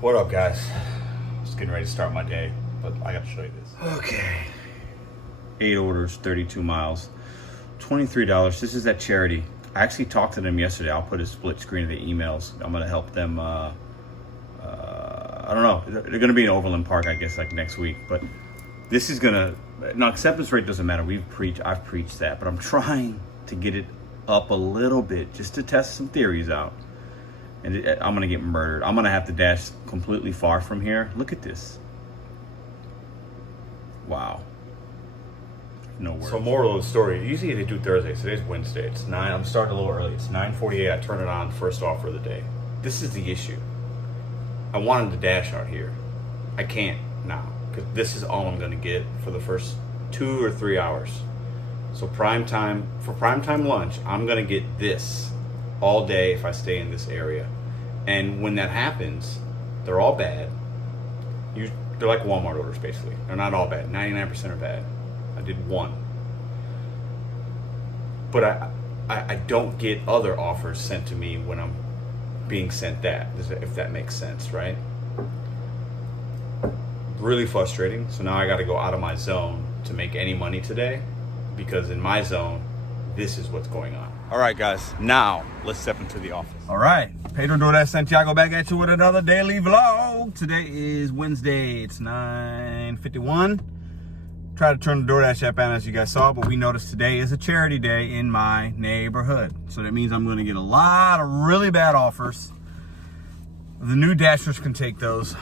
What up, guys? Just getting ready to start my day, but I gotta show you this. Okay. 8 orders, 32 miles, $23. This is that charity. I actually talked to them yesterday. I'll put a split screen of the emails. I'm gonna help them. I don't know. They're gonna be in Overland Park, I guess, like next week. But this is gonna. No, acceptance rate doesn't matter. I've preached that, but I'm trying to get it up a little bit just to test some theories out. And I'm gonna get murdered. I'm gonna have to dash completely far from here. Look at this. Wow. No words. So moral of the story, usually they do Thursdays. Today's Wednesday. It's 9, I'm starting a little early. It's 9:48, I turn it on, first offer of the day. This is the issue. I wanted to dash out here. I can't now, because this is all I'm gonna get for the first 2 or 3 hours. So for prime time lunch, I'm gonna get this all day if I stay in this area. And when that happens, they're all bad. They're like Walmart orders, basically. They're not all bad. 99% are bad. I did one. But I don't get other offers sent to me when I'm being sent that, if that makes sense, right? Really frustrating. So now I got to go out of my zone to make any money today, because in my zone, this is what's going on. All right, guys, now let's step into the office. All right, Pedro Doordash Santiago back at you with another daily vlog. Today is Wednesday, it's 9:51. Tried to turn the Doordash app on, as you guys saw, but we noticed today is a charity day in my neighborhood. So that means I'm gonna get a lot of really bad offers. The new Dashers can take those.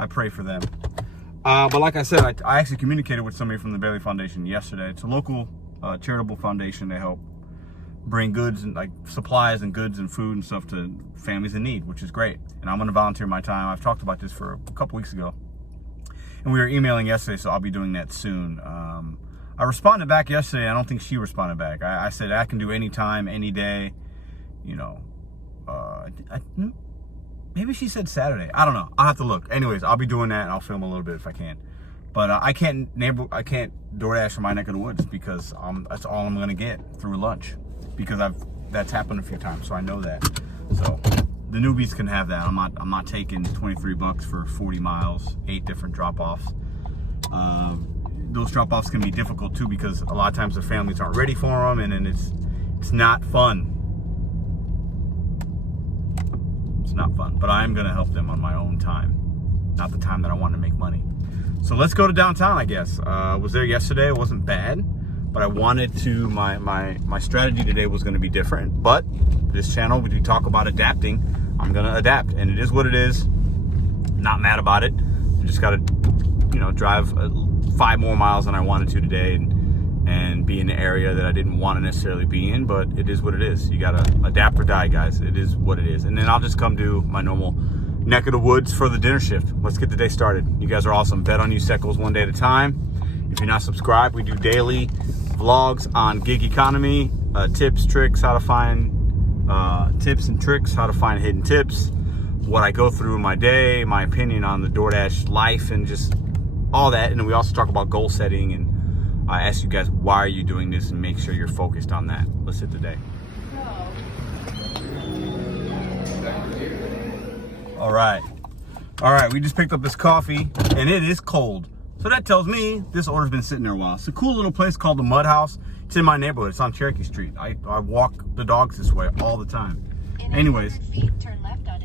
I pray for them. But like I said, I actually communicated with somebody from the Bailey Foundation yesterday. It's a local charitable foundation. They help bring goods and like supplies and goods and food and stuff to families in need, which is great. And I'm gonna volunteer my time. I've talked about this for a couple weeks ago, and we were emailing yesterday, so I'll be doing that soon. I responded back yesterday. I don't think she responded back. I said I can do any time, any day. You know, maybe she said Saturday. I don't know. I'll have to look. Anyways, I'll be doing that, and I'll film a little bit if I can. But I can't DoorDash from my neck of the woods, because that's all I'm gonna get through lunch, because that's happened a few times, so I know that. So the newbies can have that. I'm not taking $23 for 40 miles, 8 different drop-offs. Those drop-offs can be difficult too, because a lot of times the families aren't ready for them, and then it's not fun. It's not fun. But I am gonna help them on my own time, not the time that I want to make money. So let's go to downtown, I guess. Was there yesterday. It wasn't bad, but I wanted to, my strategy today was going to be different. But this channel, we talk about adapting. I'm going to adapt, and it is what it is. Not mad about it. I just got to, drive 5 more miles than I wanted to today, and be in the area that I didn't want to necessarily be in, but it is what it is. You got to adapt or die, guys. It is what it is. And then I'll just come do my normal neck of the woods for the dinner shift. Let's get the day started. You guys are awesome. Bet on you Seckles, one day at a time. If you're not subscribed, we do daily vlogs on gig economy, tips, tricks, how to find tips and tricks, how to find hidden tips, what I go through in my day, my opinion on the DoorDash life, and just all that. And then we also talk about goal setting, and I ask you guys, why are you doing this, and make sure you're focused on that. Let's hit the day. All right, we just picked up this coffee, and it is cold. So that tells me this order's been sitting there a while. It's a cool little place called the Mud House. It's in my neighborhood. It's on Cherokee Street. I walk the dogs this way all the time. Anyways,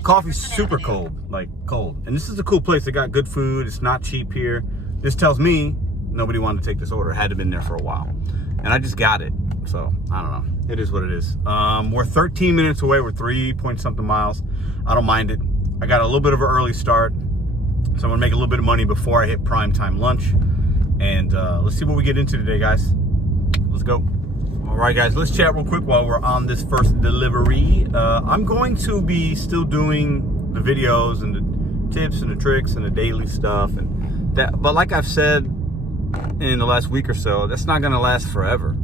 coffee's super cold, like cold. And this is a cool place. They got good food. It's not cheap here. This tells me nobody wanted to take this order. It had to have been there for a while. And I just got it. So, I don't know. It is what it is. We're 13 minutes away. We're 3-point-something miles. I don't mind it. I got a little bit of an early start, so I'm gonna make a little bit of money before I hit prime time lunch. And let's see what we get into today, guys. Let's go. All right, guys, let's chat real quick while we're on this first delivery. I'm going to be still doing the videos and the tips and the tricks and the daily stuff, and that. But like I've said in the last week or so, that's not gonna last forever.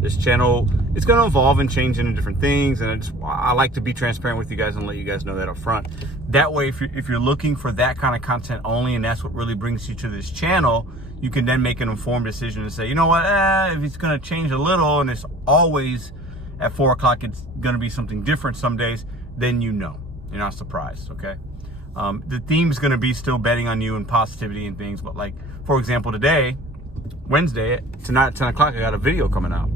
This channel, it's going to evolve and change into different things, and I like to be transparent with you guys and let you guys know that up front. That way, if you're looking for that kind of content only, and that's what really brings you to this channel, you can then make an informed decision and say, you know what, if it's going to change a little, and it's always at 4 o'clock, it's going to be something different some days, then you know. You're not surprised, okay? The theme's gonna be still betting on you and positivity and things, but like, for example, today, Wednesday, tonight at 10 o'clock, I got a video coming out.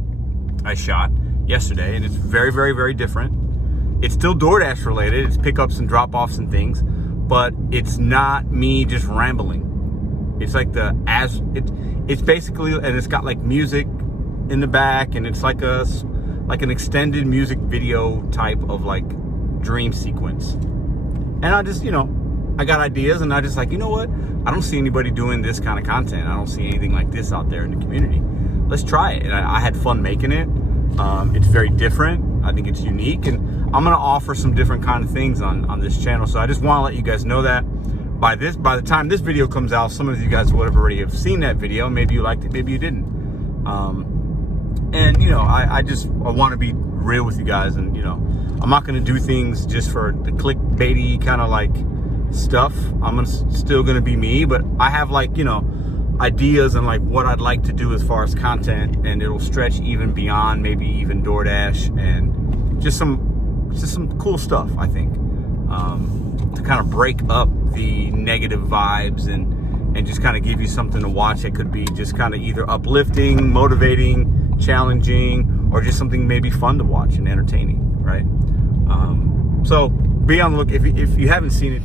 I shot yesterday, and it's very, very, very different. It's still Doordash related. It's pickups and drop-offs and things, but it's not me just rambling. It's like it's basically, and it's got like music in the back, and it's like an extended music video type of like dream sequence. And I just, I got ideas, and I just like, you know what? I don't see anybody doing this kind of content. I don't see anything like this out there in the community. Let's try it. And I had fun making it. It's very different. I think it's unique, and I'm gonna offer some different kind of things on this channel. So I just want to let you guys know that by the time this video comes out, some of you guys would have already have seen that video. Maybe you liked it, maybe you didn't. And I want to be real with you guys, and I'm not gonna do things just for the clickbaity kind of like stuff. I'm still gonna be me, but I have like ideas and like what I'd like to do as far as content, and it'll stretch even beyond maybe even DoorDash, and just some cool stuff, I think, to kind of break up the negative vibes and just kind of give you something to watch that could be just kind of either uplifting, motivating, challenging, or just something maybe fun to watch and entertaining, right? So be on the look. If you haven't seen it,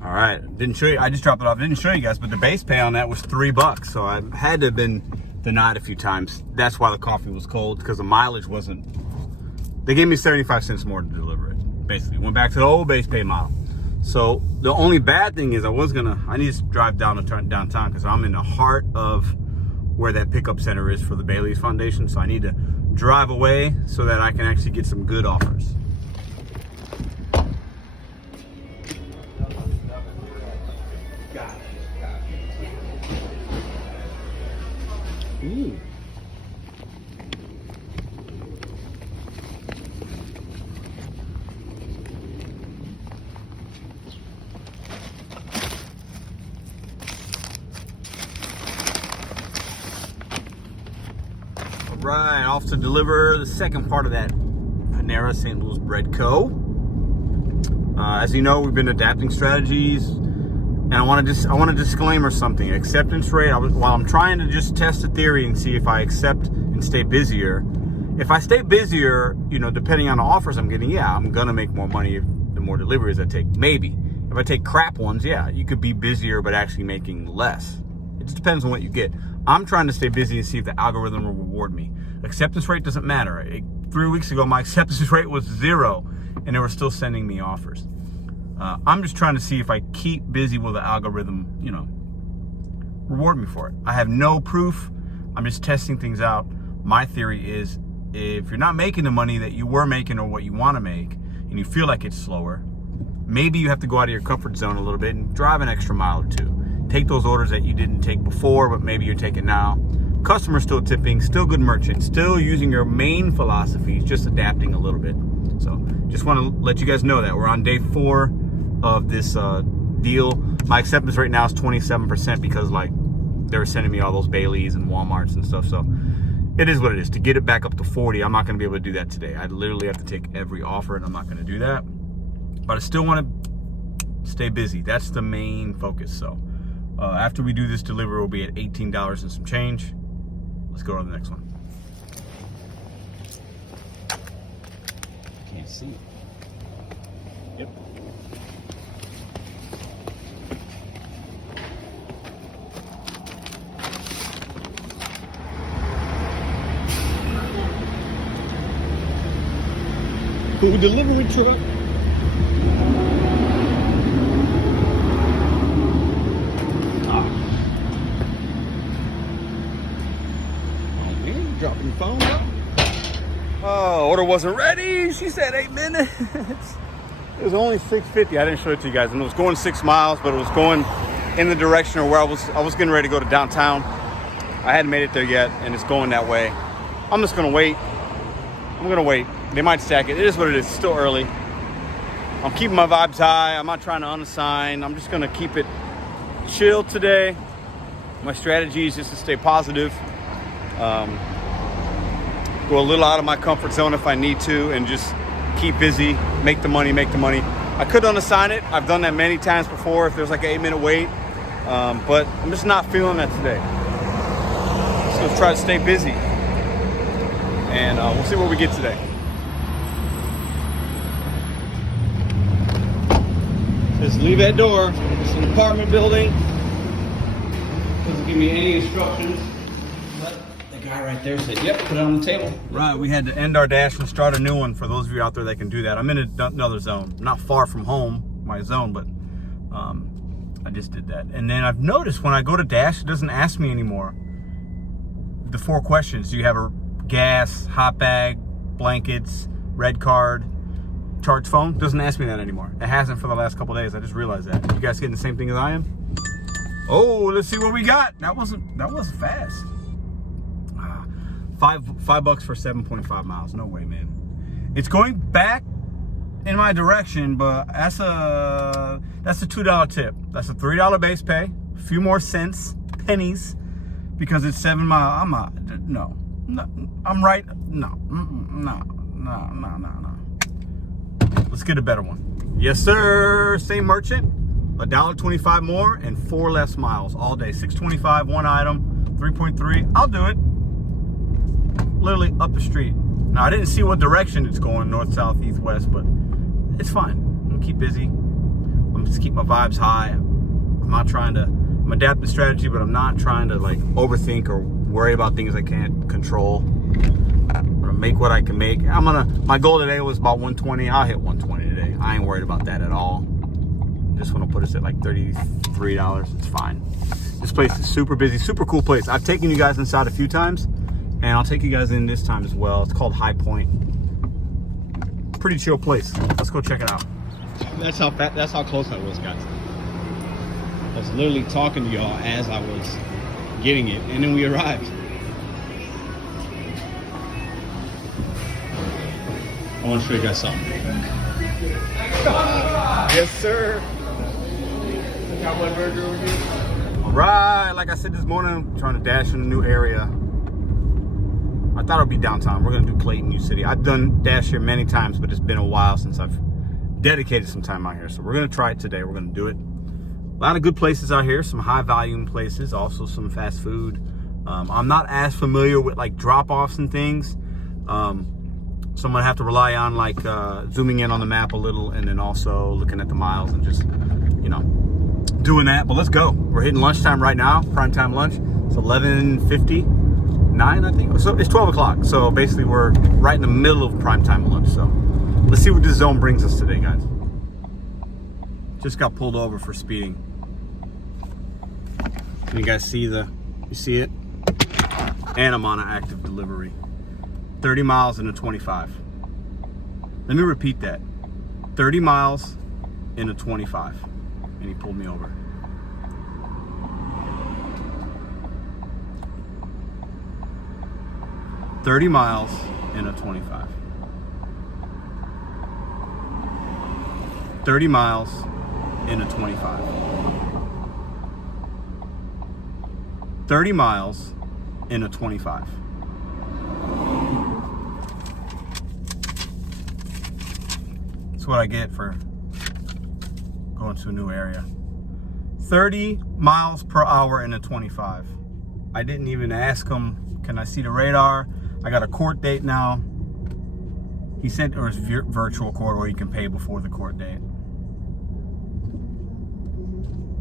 all right, didn't show you. I just dropped it off. Didn't show you guys, but the base pay on that was $3. So I had to have been denied a few times. That's why the coffee was cold, because the mileage wasn't. They gave me 75 cents more to deliver it. Basically, went back to the old base pay model. So the only bad thing is I need to drive downtown because I'm in the heart of where that pickup center is for the Bailey's Foundation. So I need to drive away so that I can actually get some good offers. Ooh. All right, off to deliver the second part of that Panera St. Louis Bread Co. As you know, we've been adapting strategies. And I want to disclaimer something. Acceptance rate, while I'm trying to just test the theory and see if I accept and stay busier. If I stay busier, depending on the offers I'm getting, yeah, I'm going to make more money the more deliveries I take. Maybe. If I take crap ones, yeah, you could be busier but actually making less. It just depends on what you get. I'm trying to stay busy and see if the algorithm will reward me. Acceptance rate doesn't matter. 3 weeks ago, my acceptance rate was 0, and they were still sending me offers. I'm just trying to see if I keep busy, will the algorithm, reward me for it. I have no proof. I'm just testing things out. My theory is, if you're not making the money that you were making or what you want to make, and you feel like it's slower, maybe you have to go out of your comfort zone a little bit and drive an extra mile or two. Take those orders that you didn't take before, but maybe you're taking now. Customer still tipping, still good merchant, still using your main philosophies, just adapting a little bit. So just want to let you guys know that we're on day 4 of this deal. My acceptance rate now is 27% because like they were sending me all those Baileys and Walmarts and stuff. So it is what it is. To get it back up to 40, I'm not going to be able to do that today. I literally have to take every offer, and I'm not going to do that. But I still want to stay busy. That's the main focus. So after we do this delivery, we'll be at $18 and some change. Let's go to the next one. Can't see it. Yep. Food delivery truck. Dropping the phone up. Oh, order wasn't ready. She said 8 minutes. It was only 6:50. I didn't show it to you guys, and it was going 6 miles, but it was going in the direction of where I was getting ready to go to downtown. I hadn't made it there yet, and it's going that way. I'm just gonna wait. I'm gonna wait. They might stack it. It is what it is. It's still early. I'm keeping my vibes high. I'm not trying to unassign. I'm just gonna keep it chill today. My strategy is just to stay positive. Go a little out of my comfort zone if I need to, and just keep busy, make the money. I could unassign it. I've done that many times before if there's like an 8-minute wait, but I'm just not feeling that today. Just gonna try to stay busy, and we'll see where we get today. Just leave that door. It's an apartment building. Doesn't give me any instructions. But the guy right there said, yep, put it on the table. Right, we had to end our dash and start a new one for those of you out there that can do that. I'm in another zone, not far from home, my zone, but I just did that. And then I've noticed when I go to dash, it doesn't ask me anymore the 4 questions. Do you have a gas, hot bag, blankets, red card, charge phone? Doesn't ask me that anymore. It hasn't for the last couple days. I just realized that. You guys getting the same thing as I am? Oh, let's see what we got. That wasn't fast. $5 for 7.5 miles. No way, man. It's going back in my direction, but that's a $2 tip. That's a $3 base pay. A few more cents, pennies, because it's 7 miles. I'm not. No. I'm right. No. No. Let's get a better one. Yes, sir. Same merchant. $1.25 more and 4 less miles all day. $6.25 one item, 3.3. I'll do it. Literally up the street. Now I didn't see what direction it's going, north, south, east, west, but it's fine. I'm gonna keep busy. I'm just keep my vibes high. I'm adapting strategy, but I'm not trying to like overthink or worry about things I can't control. I'm gonna make what I can make. My goal today was about 120. I'll hit 120 today. I ain't worried about that at all. Just want to put us at like $33. It's fine. This place is super busy, super cool place. I've taken you guys inside a few times, and I'll take you guys in this time as well. It's called High Point. Pretty chill place. Let's go check it out. That's how close I was, guys. I was literally talking to y'all as I was getting it, and then we arrived. I want to show you guys something. Yes, sir. Got one burger over here. All right, like I said this morning, I'm trying to dash in a new area. I thought it would be downtown. We're gonna do Clayton, U City. I've done dash here many times, but it's been a while since I've dedicated some time out here. So we're gonna try it today. We're gonna do it. A lot of good places out here, some high volume places, also some fast food. I'm not as familiar with like drop-offs and things. So I'm gonna have to rely on like zooming in on the map a little, and then also looking at the miles and just, doing that. But let's go. We're hitting lunchtime right now, prime time lunch. It's 11:59, I think. So it's 12 o'clock. So basically we're right in the middle of prime time lunch. So let's see what this zone brings us today, guys. Just got pulled over for speeding. Can you guys see you see it? And I'm on an active delivery. 30 miles in a 25. Let me repeat that. 30 miles in a 25. And he pulled me over. $30 miles in a 25. 30 miles in a 25. 30 miles in a 25. That's what I get for going to a new area. 30 miles per hour in a 25. I didn't even ask him, can I see the radar? I got a court date now. He said there was virtual court where you can pay before the court date.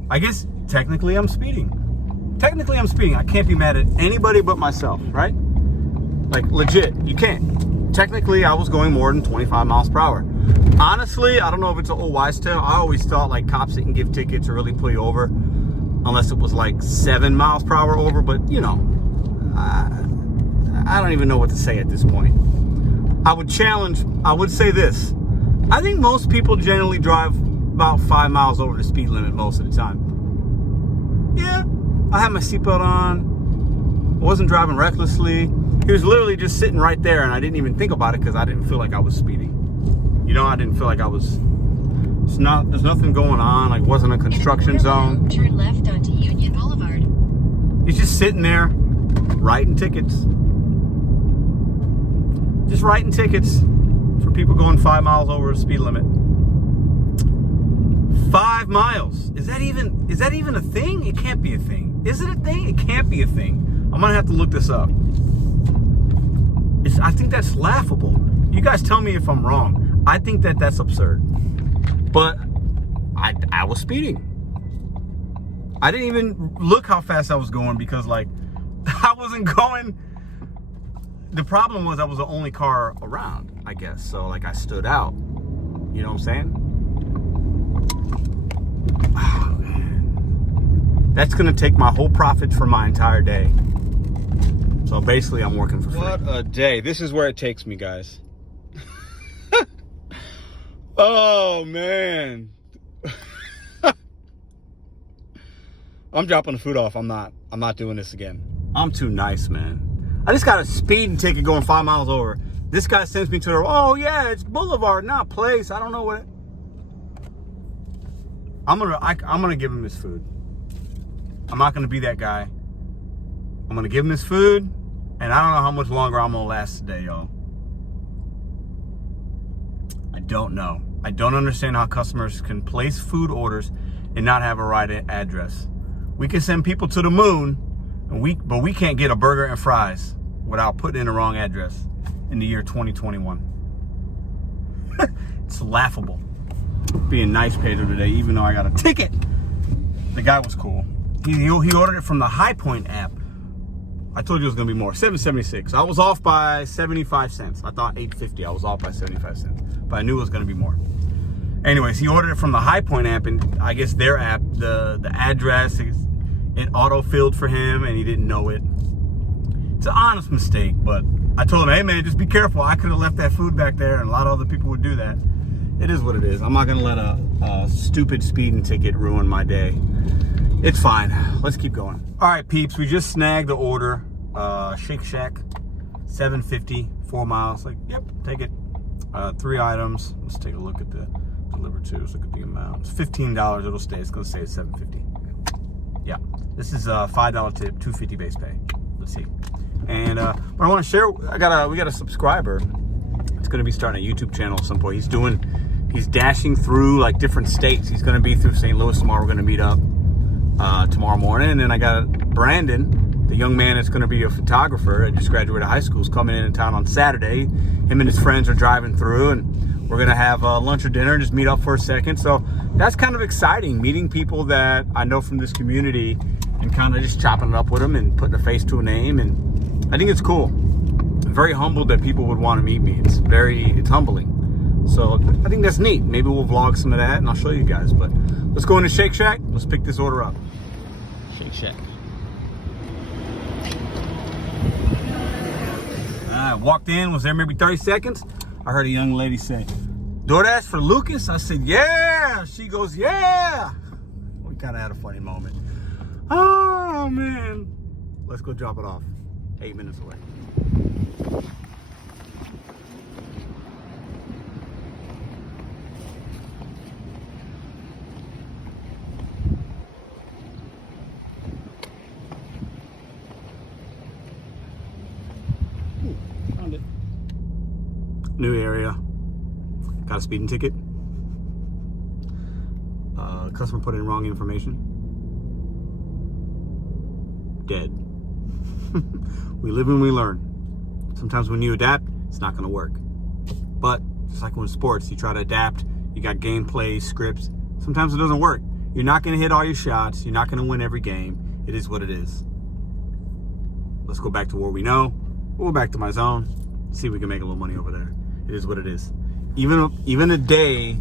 I guess technically I'm speeding. I can't be mad at anybody but myself, right? Like legit, you can't. Technically, I was going more than 25 miles per hour. Honestly, I don't know if it's an old wives' tale. I always thought like cops didn't give tickets or really pull you over unless it was like 7 miles per hour over. But I don't even know what to say at this point. I would say this. I think most people generally drive about 5 miles over the speed limit most of the time. Yeah, I had my seatbelt on. I wasn't driving recklessly. He was literally just sitting right there, and I didn't even think about it because I didn't feel like I was speeding. I didn't feel like I was There's nothing going on. Like, wasn't a construction zone. Turn left onto Union Boulevard. He's just sitting there writing tickets. Just writing tickets for people going 5 miles over the speed limit. 5 miles. Is that even a thing? It can't be a thing. Is it a thing? It can't be a thing. I'm gonna have to look this up. I think that's laughable. You guys tell me if I'm wrong. I think that's absurd. But I was speeding. I didn't even look how fast I was going because, like, I wasn't going. The problem was I was the only car around, I guess. So, like, I stood out. You know what I'm saying? Oh, man. That's going to take my whole profits for my entire day. So, basically, I'm working for free. What a day. This is where it takes me, guys. Oh, man. I'm dropping the food off. I'm not doing this again. I'm too nice, man. I just got a speeding ticket going 5 miles over. This guy sends me to the, oh yeah, it's Boulevard, not Place. I don't know what. I'm gonna give him his food. I'm not gonna be that guy. I'm gonna give him his food, and I don't know how much longer I'm gonna last today, y'all. I don't know. I don't understand how customers can place food orders and not have a right address. We can send people to the moon, but we can't get a burger and fries without putting in the wrong address in the year 2021. It's laughable. Being nice, Pedro, today, even though I got a ticket. The guy was cool. He ordered it from the High Point app. I told you it was gonna be more, $7.76. I was off by 75 cents. I thought $8.50. I was off by 75 cents, but I knew it was gonna be more. Anyways, he ordered it from the High Point app, and I guess their app, the address, it auto-filled for him, and he didn't know it. It's an honest mistake, but I told him, hey man, just be careful. I could have left that food back there, and a lot of other people would do that. It is what it is. I'm not gonna let a stupid speeding ticket ruin my day. It's fine. Let's keep going. All right, peeps, we just snagged the order. Shake Shack, $7.50, 4 miles. Like, yep, take it. 3 items. Let's take a look at the delivered to. Let's look at the amount. It's $15. It'll stay. It's gonna stay at $7.50. Yeah. This is a $5 tip, $2.50 base pay. Let's see. And but I want to share. We got a subscriber. It's gonna be starting a YouTube channel at some point. He's dashing through like different states. He's gonna be through St. Louis tomorrow. We're gonna meet up tomorrow morning. And then I got Brandon, the young man that's gonna be a photographer that just graduated high school, is coming in town on Saturday. Him and his friends are driving through, and we're gonna have lunch or dinner and just meet up for a second. So that's kind of exciting, meeting people that I know from this community and kind of just chopping it up with them and putting a face to a name. And I think it's cool. I'm very humbled that people would want to meet me. It's humbling. So I think that's neat. Maybe we'll vlog some of that and I'll show you guys. But let's go into Shake Shack. Let's pick this order up. Shake Shack. I walked in, was there maybe 30 seconds. I heard a young lady say, Doordash for Lucas? I said, yeah. She goes, yeah. We kind of had a funny moment. Oh, man. Let's go drop it off. 8 minutes away. Ooh, found it. New area. Got a speeding ticket. Customer put in wrong information. Dead. We live and we learn. Sometimes when you adapt, it's not going to work. But just like when sports, you try to adapt. You got gameplay, scripts. Sometimes it doesn't work. You're not going to hit all your shots. You're not going to win every game. It is what it is. Let's go back to where we know. We'll go back to my zone. See if we can make a little money over there. It is what it is. Even a day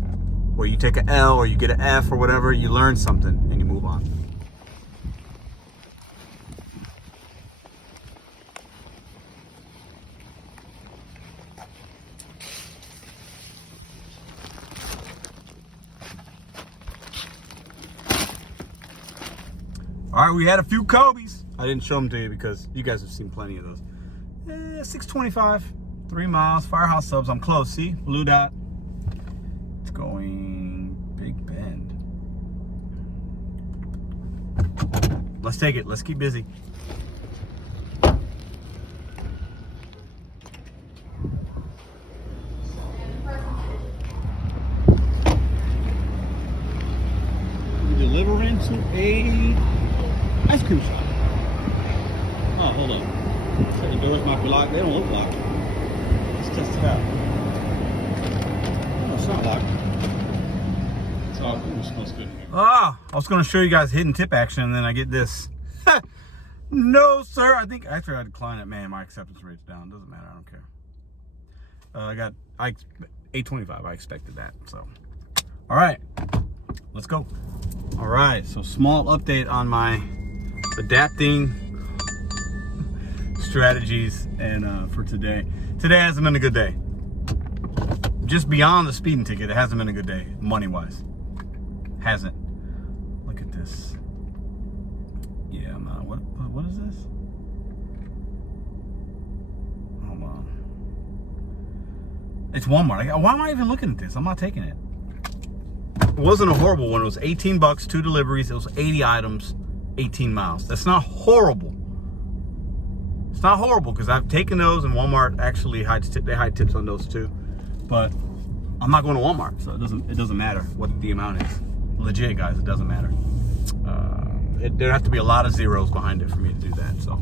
where you take an L or you get an F or whatever, you learn something and you move on. All right, we had a few Kobe's. I didn't show them to you because you guys have seen plenty of those. $6.25, 3 miles, Firehouse subs. I'm close. See, blue dot. It's going let's take it. Let's keep busy. Delivering to a ice cream shop. Oh, hold on. So the doors might be locked. They don't look locked. Let's test it out. No, it's not locked. It's all good. It smells good in here. Ah, I was going to show you guys hidden tip action, and then I get this. No, sir. I think after I decline it, man, my acceptance rate's down. Doesn't matter. I don't care. I got $8.25. I expected that. So, all right, let's go. All right, so small update on my adapting strategies and for today. Today hasn't been a good day. Just beyond the speeding ticket, it hasn't been a good day, money-wise. Hasn't. Look at this. Yeah, I'm not. What is this? Hold on. It's Walmart. Why am I even looking at this? I'm not taking it. It wasn't a horrible one. It was 18 bucks, 2 deliveries. It was 80 items, 18 miles. That's not horrible. It's not horrible because I've taken those, and Walmart actually hides tips on those too. But I'm not going to Walmart, so it doesn't matter what the amount is. Legit, guys, it doesn't matter. There have to be a lot of zeros behind it for me to do that. So,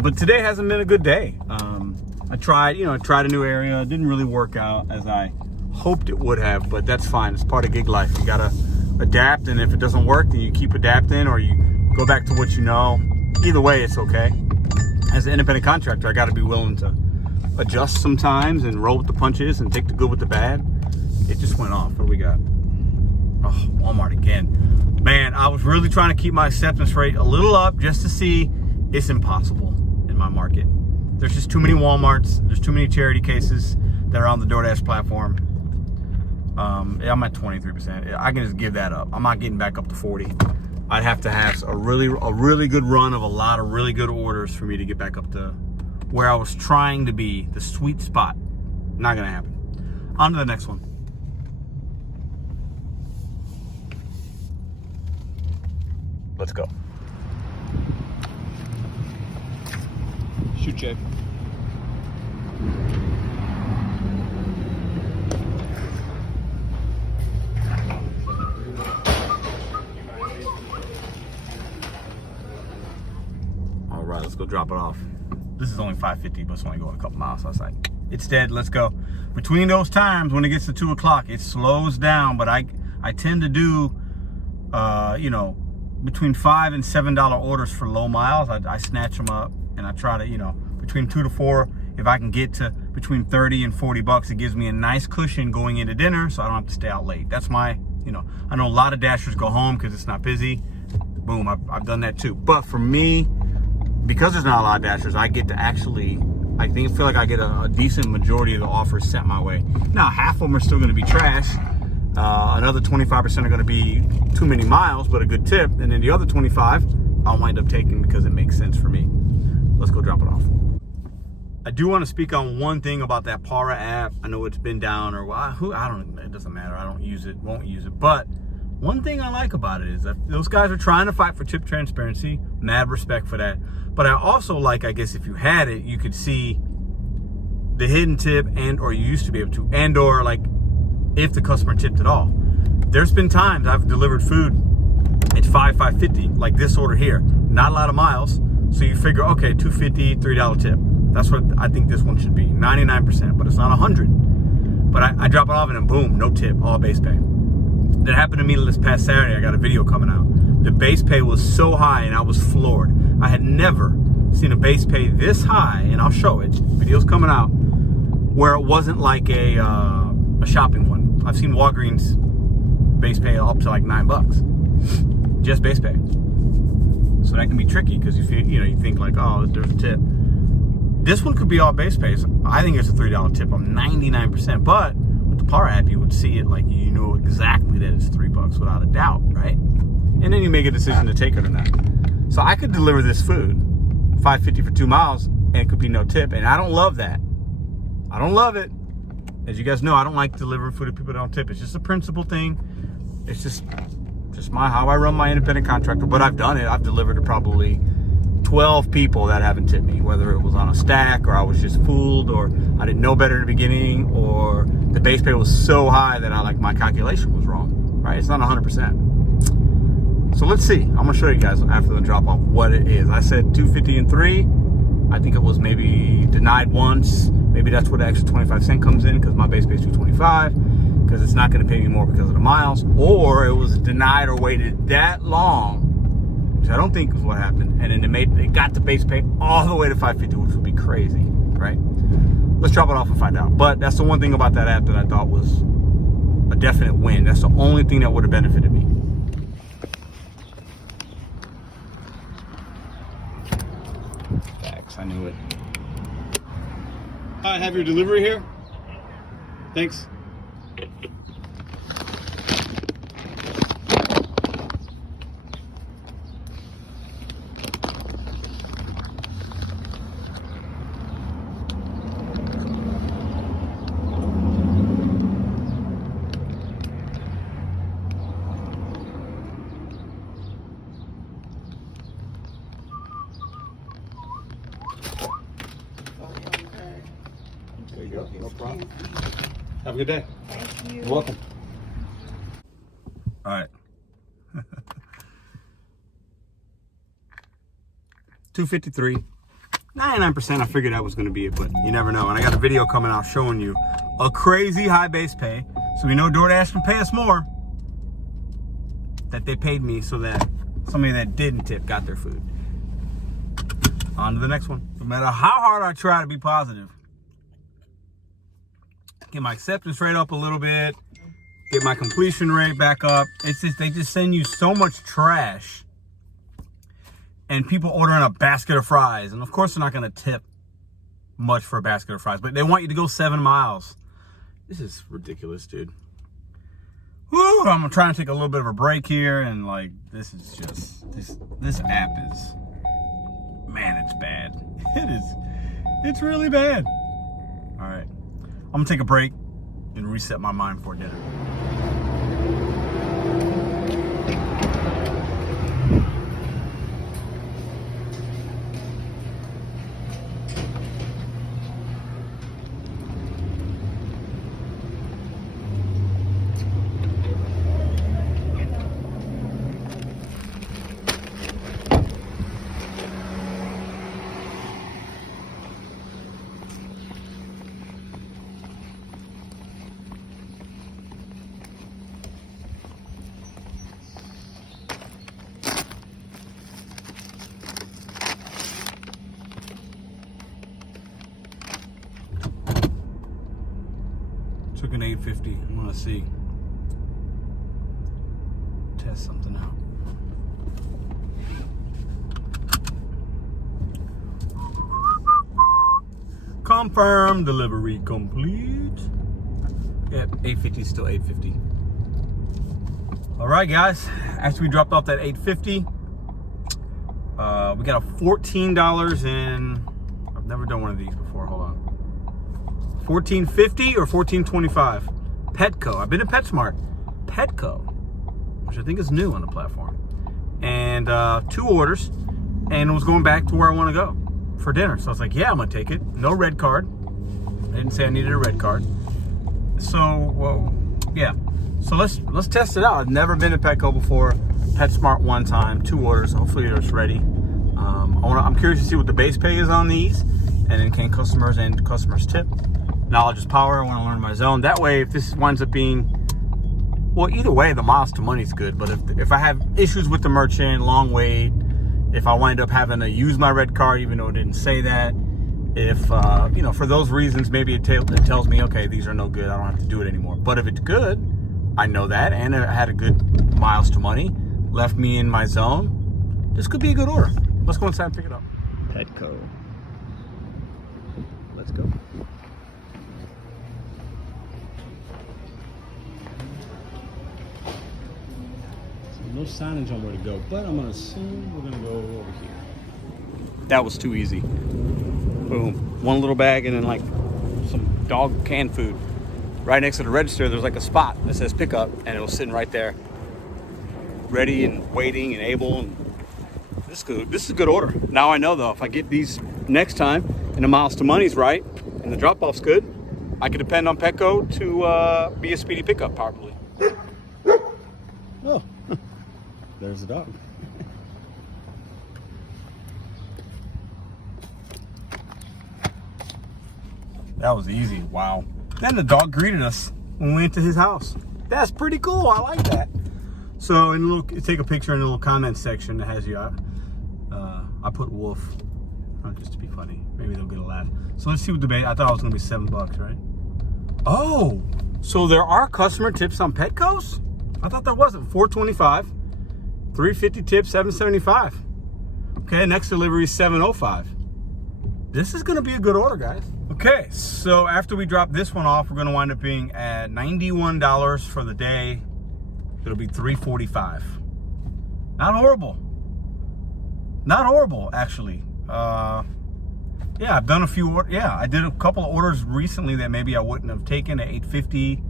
but today hasn't been a good day. I tried a new area. It didn't really work out as I hoped it would have, but that's fine. It's part of gig life. You gotta adapt, and if it doesn't work, then you keep adapting or you go back to what you know. Either way, it's okay. As an independent contractor, I gotta be willing to adjust sometimes and roll with the punches and take the good with the bad. It just went off. What do we got? Oh, Walmart again. Man, I was really trying to keep my acceptance rate a little up just to see. It's impossible in my market. There's just too many Walmarts. There's too many charity cases that are on the Doordash platform. I'm at 23%. I can just give that up. I'm not getting back up to 40. I'd have to have a really good run of a lot of really good orders for me to get back up to where I was trying to be, the sweet spot. Not gonna happen. On to the next one. Let's go. Shoot check. All right, let's go drop it off. This is only 550, but it's only going a couple miles. So I was like, it's dead, let's go. Between those times, when it gets to 2 o'clock, it slows down, but I tend to do, between $5 and $7 orders for low miles. I snatch them up and I try to, between 2 to 4, if I can get to between 30 and 40 bucks, it gives me a nice cushion going into dinner so I don't have to stay out late. That's my, I know a lot of Dashers go home because it's not busy. Boom, I've done that too. But for me, because there's not a lot of Dashers, I get to actually, feel like I get a decent majority of the offers sent my way. Now, half of them are still going to be trash. Another 25% are going to be too many miles, but a good tip. And then the other 25, I'll wind up taking because it makes sense for me. Let's go drop it off. I do want to speak on one thing about that Para app. I know it's been down or I don't know. It doesn't matter. I don't use it, won't use it. But one thing I like about it is that those guys are trying to fight for tip transparency. Mad respect for that. But I also like, I guess if you had it, you could see the hidden tip or you used to be able to, or like if the customer tipped at all. There's been times I've delivered food at $5.50, like this order here. Not a lot of miles. So you figure, okay, $2.50, $3 tip. That's what I think this one should be. 99%, but it's not 100. But I drop it off and then boom, no tip, all base pay. That happened to me this past Saturday. I got a video coming out. The base pay was so high and I was floored. I had never seen a base pay this high, and I'll show it. Video's coming out where it wasn't like a shopping one. I've seen Walgreens base pay up to like $9, just base pay. So that can be tricky because you think like, oh, there's a tip. This one could be all base pay. So I think it's a $3 tip. I'm 99%, but with the Para app, you would see it like you know exactly that it's $3 without a doubt, right? And then you make a decision to take it or not. So I could deliver this food, $5.50 for 2 miles, and it could be no tip. And I don't love that. I don't love it. As you guys know, I don't like delivering food to people that don't tip. It's just a principle thing. It's just just how I run my independent contractor. But I've done it. I've delivered to probably 12 people that haven't tipped me, whether it was on a stack or I was just fooled or I didn't know better in the beginning or the base pay was so high that my calculation was wrong, right? It's not 100%. So let's see. I'm gonna show you guys after the drop off what it is. I said 250 and 3. I think it was maybe denied once. Maybe that's where the extra 25 cents comes in because my base pay is 225 because it's not gonna pay me more because of the miles, or it was denied or waited that long, which I don't think is what happened, and then it got the base pay all the way to 550, which would be crazy, right? Let's drop it off and find out. But that's the one thing about that app that I thought was a definite win. That's the only thing that would have benefited me. Facts, I knew it. I have your delivery here. Thanks. There you go. No problem. Have a good day. Thank you. You're welcome. All right. 253. 99% I figured that was going to be it, but you never know. And I got a video coming out showing you a crazy high base pay. So we know Doordash can pay us more. That they paid me so that somebody that didn't tip got their food. On to the next one. No matter how hard I try to be positive, get my acceptance rate up a little bit, get my completion rate back up. It's just, they just send you so much trash. And people ordering a basket of fries. And of course they're not gonna tip much for a basket of fries, but they want you to go 7 miles. This is ridiculous, dude. Woo, I'm trying to take a little bit of a break here, and this is just, this app is, man, it's bad. It's really bad. All right. I'm gonna take a break and reset my mind for dinner. Took an 850. I'm gonna see. Test something out. Confirm delivery complete. Yep, 850 still 850. All right, guys. After we dropped off that 850, we got a $14 in. I've never done one of these before. Hold on. $14.50 or $14.25. Petco. I've been to PetSmart. Petco, which I think is new on the platform. And 2 orders, and was going back to where I want to go for dinner. So I was like, yeah, I'm gonna take it. No red card. I didn't say I needed a red card. So, well, yeah. So let's test it out. I've never been to Petco before. PetSmart one time, 2 orders. Hopefully it's ready. I'm curious to see what the base pay is on these, and then can customers and customers tip. Knowledge is power. I want to learn my zone. That way, if this winds up being, well, either way, the miles to money is good. But if I have issues with the merchant, long wait, if I wind up having to use my red card, even though it didn't say that, if, for those reasons, maybe it tells me, okay, these are no good. I don't have to do it anymore. But if it's good, I know that, and it had a good miles to money, left me in my zone, this could be a good order. Let's go inside and pick it up. Petco. Let's go. No signage on where to go, but I'm gonna assume we're gonna go over here. That was too easy. Boom. One little bag and then some dog canned food. Right next to the register, there's a spot that says pickup, and it was sitting right there. ready and waiting and able. And this is a good order. Now I know though, if I get these next time and the miles to money's right and the drop off's good, I could depend on Petco to be a speedy pickup probably. Oh, there's the dog. That was easy. Wow. Then the dog greeted us when we went to his house. That's pretty cool. I like that. So in a little, take a picture in the little comment section that has you. I put wolf, just to be funny. Maybe they'll get a laugh. So let's see what debate. I thought it was gonna be $7, right? Oh, so there are customer tips on Petco's? I thought there wasn't. $4.25, $3.50 tip, $7.75. Okay, next delivery is $7.05. This is gonna be a good order, guys. Okay, so after we drop this one off, we're gonna wind up being at $91 for the day. It'll be $3.45. Not horrible. Not horrible, actually. Yeah, I've done a few orders. Yeah, I did a couple of orders recently that maybe I wouldn't have taken at $8.50.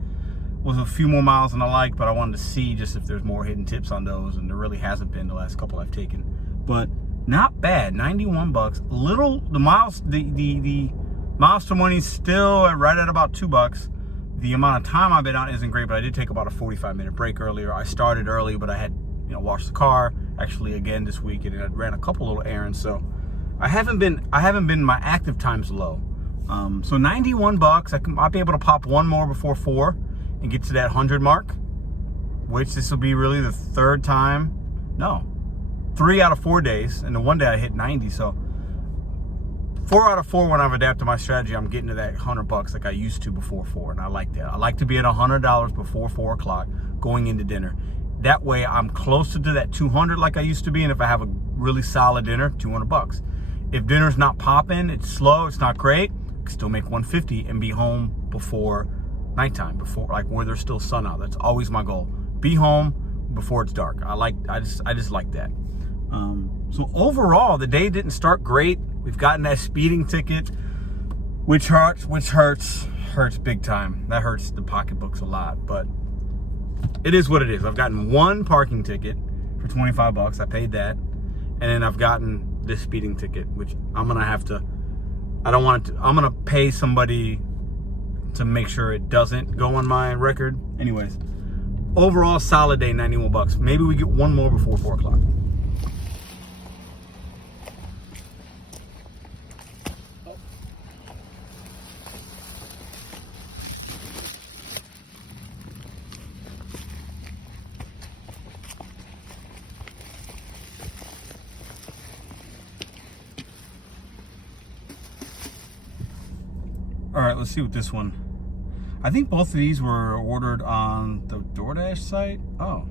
Was a few more miles than I liked, but I wanted to see just if there's more hidden tips on those, and there really hasn't been the last couple I've taken. But not bad, $91. The miles to money still right at about $2. The amount of time I've been out isn't great, but I did take about a 45-minute break earlier. I started early, but I had, washed the car actually again this week, and I ran a couple little errands. So I haven't been my active times low. So $91, I'll be able to pop one more before 4 and get to that 100 mark, which this will be really the third time. No, 3 out of 4 days, and the one day I hit 90. So 4 out of 4 when I've adapted my strategy, I'm getting to that $100 like I used to before 4, and I like that. I like to be at $100 before 4 o'clock going into dinner. That way I'm closer to that 200 like I used to be, and if I have a really solid dinner, $200. If dinner's not popping, it's slow, it's not great, I can still make $150 and be home before nighttime, before like where there's still sun out. That's always my goal. Be home before it's dark. I just like that. So overall, the day didn't start great. We've gotten that speeding ticket, which hurts big time. That hurts the pocketbooks a lot, but it is what it is. I've gotten one parking ticket for $25. I paid that. And then I've gotten this speeding ticket, which I'm going to pay somebody to make sure it doesn't go on my record. Anyways, overall solid day, $91. Maybe we get one more before 4 o'clock. All right, let's see what this one. I think both of these were ordered on the Doordash site. Oh,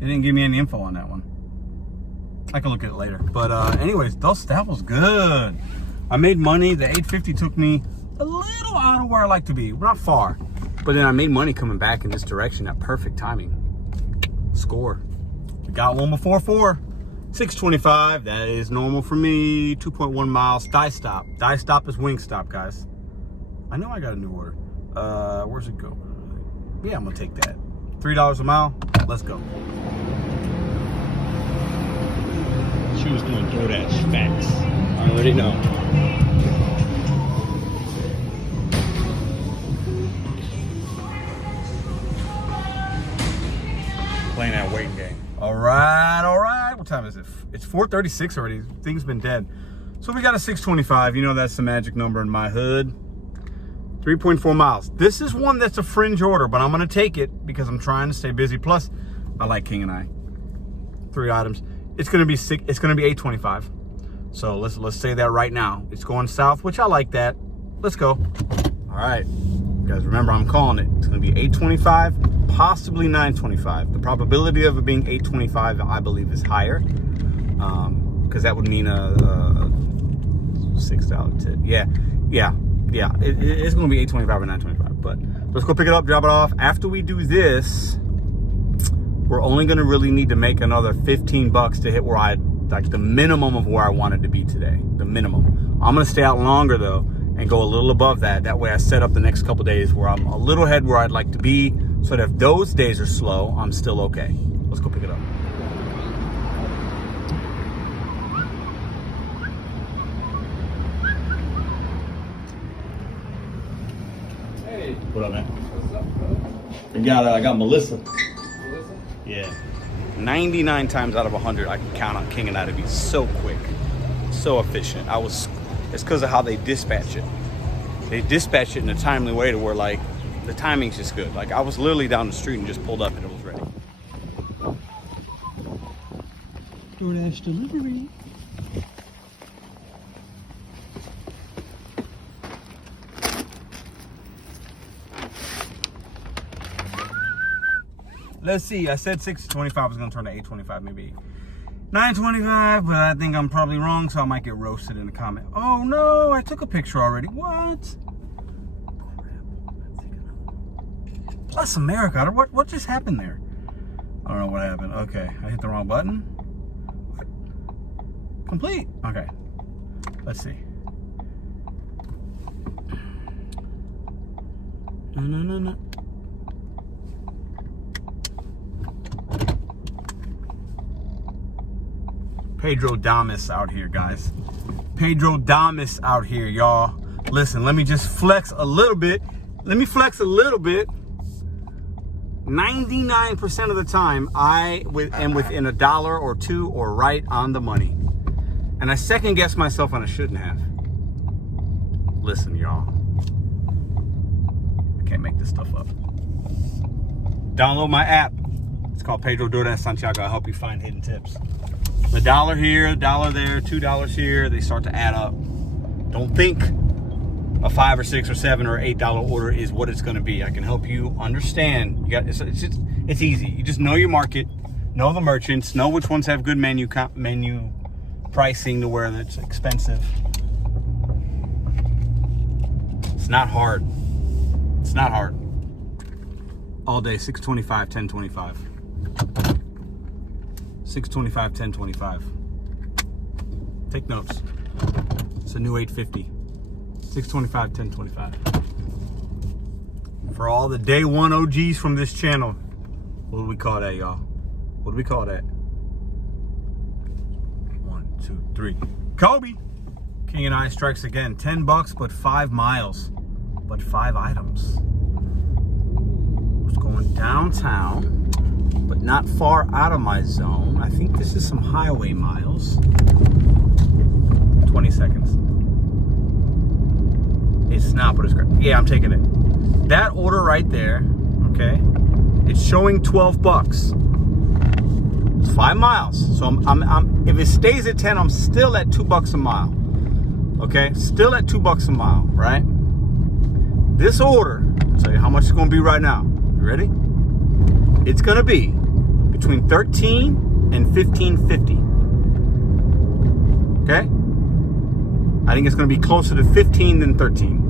it didn't give me any info on that one. I can look at it later. But anyways, that was good. I made money. The $8.50 took me a little out of where I like to be. We're not far. But then I made money coming back in this direction at perfect timing. Score. We got one before 4. $6.25. That is normal for me. 2.1 miles. Die stop. Die stop is wing stop, guys. I know I got a new order. Where's it go? Yeah, I'm gonna take that. $3 a mile. Let's go. She was doing Doordash facts. I already know. Playing that waiting game. All right. What time is it? It's 4:36 already. Thing's been dead. So we got a 625. You know that's the magic number in my hood. 3.4 miles. This is one that's a fringe order, but I'm gonna take it because I'm trying to stay busy. Plus, I like King and I. 3 items. It's gonna be $8.25. So let's say that right now. It's going south, which I like that. Let's go. All right, guys. Remember, I'm calling it. It's gonna be $8.25, possibly $9.25. The probability of it being $8.25, I believe, is higher, because that would mean a $6 tip. Yeah, it's going to be $8.25 or $9.25, but let's go pick it up, drop it off. After we do this, we're only going to really need to make another $15 to hit where the minimum of where I wanted to be today, the minimum. I'm going to stay out longer though and go a little above that. That way I set up the next couple days where I'm a little ahead where I'd like to be, so that if those days are slow, I'm still okay. Let's go pick it up. What up, man? I got Melissa. Yeah. 99 times out of 100, I can count on King and I to be so quick, so efficient. It's because of how they dispatch it. They dispatch it in a timely way to where, like, the timing's just good. Like, I was literally down the street and just pulled up and it was ready. Doordash delivery. Let's see, I said 625 was gonna turn to 825, maybe 925, but I think I'm probably wrong, so I might get roasted in the comment. Oh no, I took a picture already. What? Plus America, what just happened there? I don't know what happened. Okay, I hit the wrong button. What? Complete. Okay, let's see. No. Pedro Damas out here, guys. Pedro Damas out here, y'all. Listen, let me just flex a little bit. 99% of the time, I am within $1 or $2 or right on the money. And I second guess myself when I shouldn't have. Listen, y'all. I can't make this stuff up. Download my app. It's called Pedro Doordash Santiago. I'll help you find hidden tips. The $1 here, $1 there, $2 here, they start to add up. Don't think a $5 or $6 or $7 or $8 order is what it's going to be. I can help you understand. It's easy. You just know your market, know the merchants, know which ones have good menu pricing to where it's expensive. It's not hard. It's not hard. All day, 625, 1025. 625, 1025. Take notes. It's a new 850. 625, 1025. For all the day one OGs from this channel, what do we call that, y'all? What do we call that? 1, 2, 3. Kobe! King and I strikes again. $10, but 5 miles. But 5 items. It's going downtown, but not far out of my zone. I think this is some highway miles. 20 seconds. It's not, but it's great. Yeah, I'm taking it. That order right there, okay, it's showing $12. It's 5 miles. So I'm if it stays at 10, I'm still at $2 a mile. Okay, still at $2 a mile, right? This order, I'll tell you how much it's gonna be right now. You ready? It's gonna be between $13 and $15.50. Okay? I think it's gonna be closer to 15 than 13,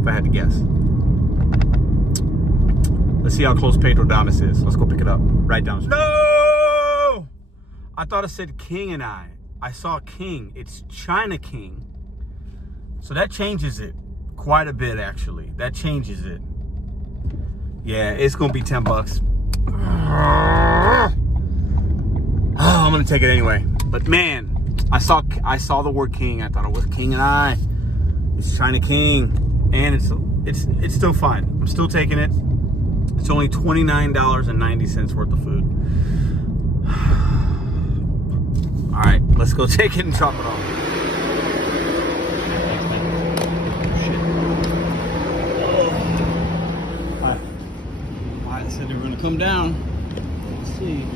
if I had to guess. Let's see how close Pedro Damas is. Let's go pick it up. Right down. No! I thought it said King and I. I saw King. It's China King. So that changes it quite a bit, actually. That changes it. Yeah, it's gonna be $10. Oh, I'm gonna take it anyway. But man, I saw the word King. I thought it was King and I. It's China King, and it's still fine. I'm still taking it. It's only $29.90 worth of food. All right, let's go take it and chop it off. I said they were gonna come down. Let's see.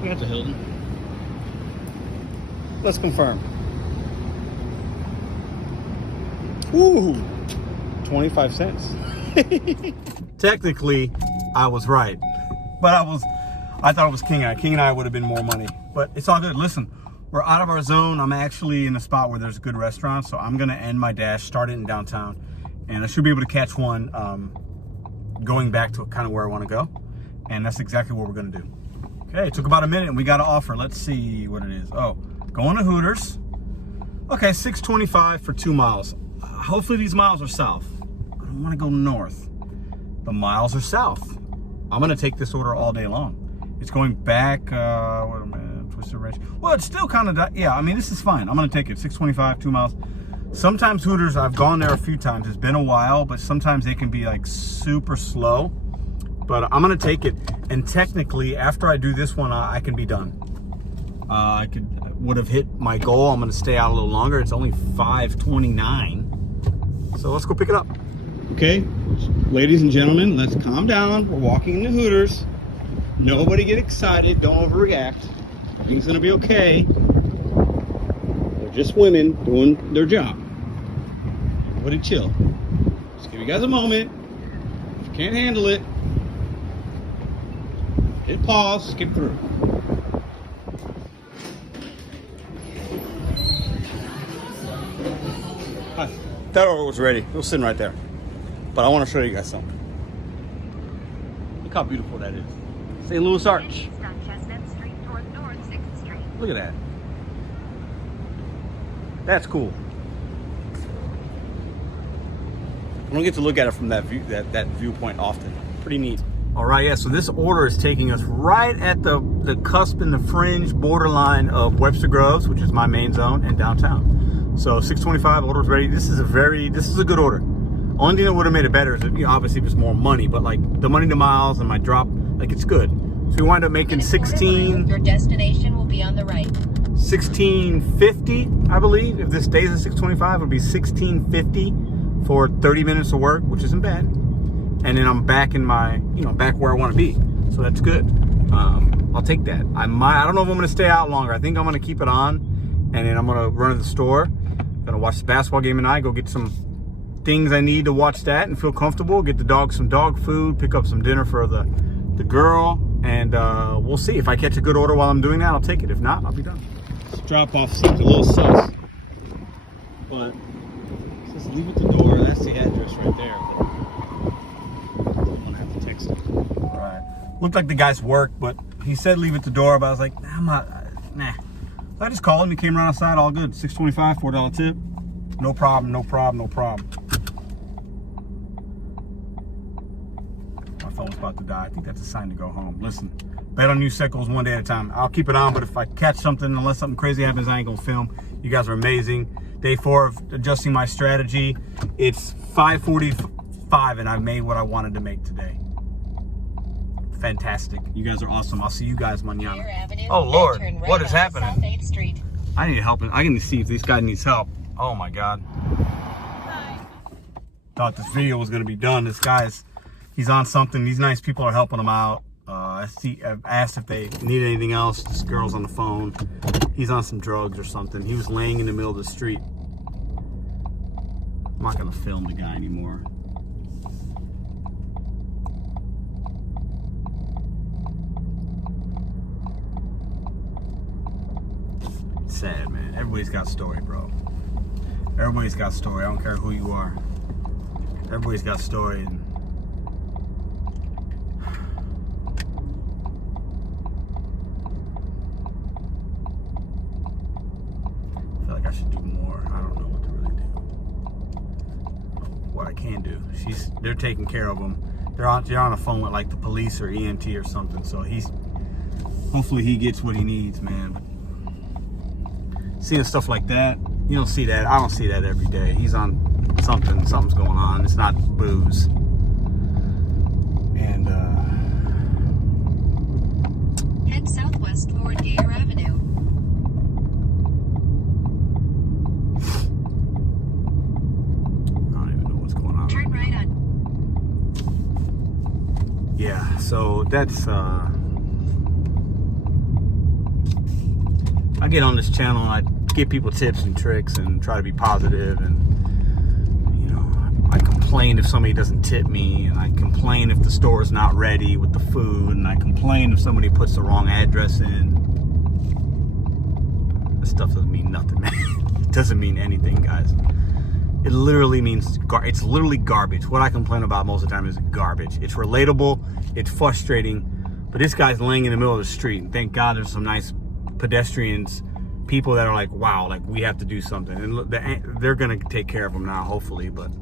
We got the Hilton. Let's confirm. Ooh, 25 cents. Technically, I was right, but I thought it was King and I. King and I would have been more money, but it's all good. Listen, we're out of our zone. I'm actually in a spot where there's good restaurants, so I'm gonna end my dash, start it in downtown, and I should be able to catch one going back to kind of where I want to go, and that's exactly what we're gonna do. Okay, it took about a minute, and we got an offer. Let's see what it is. Oh, going to Hooters. Okay, $6.25 for 2 miles. Hopefully these miles are south. I don't want to go north. The miles are south. I'm gonna take this order all day long. It's going back. Wait a minute, twisted wrench. Well, it's still kind of, yeah. I mean, this is fine. I'm gonna take it. $6.25, 2 miles. Sometimes Hooters, I've gone there a few times. It's been a while, but sometimes they can be like super slow. But I'm gonna take it. And technically, after I do this one, I can be done. I would have hit my goal. I'm gonna stay out a little longer. It's only 5:29. So let's go pick it up. Okay, ladies and gentlemen, let's calm down. We're walking into Hooters. Nobody get excited. Don't overreact. Everything's gonna be okay. They're just women doing their job. Everybody chill. Just give you guys a moment. If you can't handle it, hit pause, skip through. Hi. That order was ready. It was sitting right there. But I want to show you guys something. Look how beautiful that is. St. Louis Arch. East on Chestnut Street toward North 6th Street. Look at that. That's cool. I don't get to look at it from that view, that viewpoint often. Pretty neat. All right, yeah, so this order is taking us right at the cusp and the fringe borderline of Webster Groves, which is my main zone, and downtown. So 6:25, order's ready. This is a good order. Only thing that would have made it better is, obviously, if it's more money, but like the money to miles and my drop, like it's good. So we wind up making 16. Your destination will be on the right. 1650, I believe. If this stays at 6:25, it'll be 1650 for 30 minutes of work, which isn't bad. And then I'm back in my, back where I want to be. So that's good. I'll take that. I don't know if I'm going to stay out longer. I think I'm going to keep it on, and then I'm going to run to the store. Going to watch the basketball game tonight. Go get some things I need to watch that and feel comfortable. Get the dog some dog food. Pick up some dinner for the girl, and we'll see. If I catch a good order while I'm doing that, I'll take it. If not, I'll be done. This drop off seems a little sus, but just leave it at the door. That's the address right there. I'm gonna have to text him. All right. Looked like the guy's work, but he said leave it at the door. But I was like, nah, I'm not. Nah. So I just called him. He came around outside. All good. $6.25, $4 tip. No problem. No problem. No problem. My phone's about to die. I think that's a sign to go home. Listen, bet on you sickles one day at a time. I'll keep it on, but if I catch something, unless something crazy happens, I ain't gonna film. You guys are amazing. Day 4 of adjusting my strategy. It's 5:45 and I've made what I wanted to make today. Fantastic. You guys are awesome. I'll see you guys mañana. Oh Lord, Right, what is happening? South 8th Street. I need help. I need to see if this guy needs help. Oh my God. Thought this video was gonna be done. This guy's, he's on something. These nice people are helping him out. I've asked if they need anything else. This girl's on the phone. He's on some drugs or something. He was laying in the middle of the street. I'm not gonna film the guy anymore. It's sad, man. Everybody's got a story, bro. Everybody's got a story. I don't care who you are. Everybody's got a story. And I feel like I should do more. I don't know what to really do. What I can do. They're taking care of him. They're on a phone with like the police or EMT or something. So hopefully he gets what he needs, man. But seeing stuff like that, you don't see that. I don't see that every day. He's on something. Something's going on. It's not booze. And Head southwest toward Gare Avenue. I don't even know what's going on. Turn right on. Yeah, so that's I get on this channel and I give people tips and tricks and try to be positive, and I complain if somebody doesn't tip me, and I complain if the store is not ready with the food, and I complain if somebody puts the wrong address in. This stuff doesn't mean nothing, man. It doesn't mean anything, guys. It literally means it's literally garbage. What I complain about most of the time is garbage. It's relatable, it's frustrating, but this guy's laying in the middle of the street, and thank God there's some nice pedestrians, people that are like, wow, like we have to do something, and look, they're gonna take care of him now, hopefully. But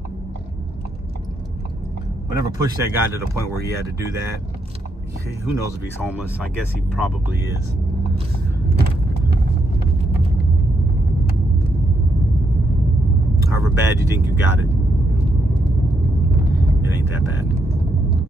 whatever pushed that guy to the point where he had to do that, who knows if he's homeless? I guess he probably is. however bad you think you got it.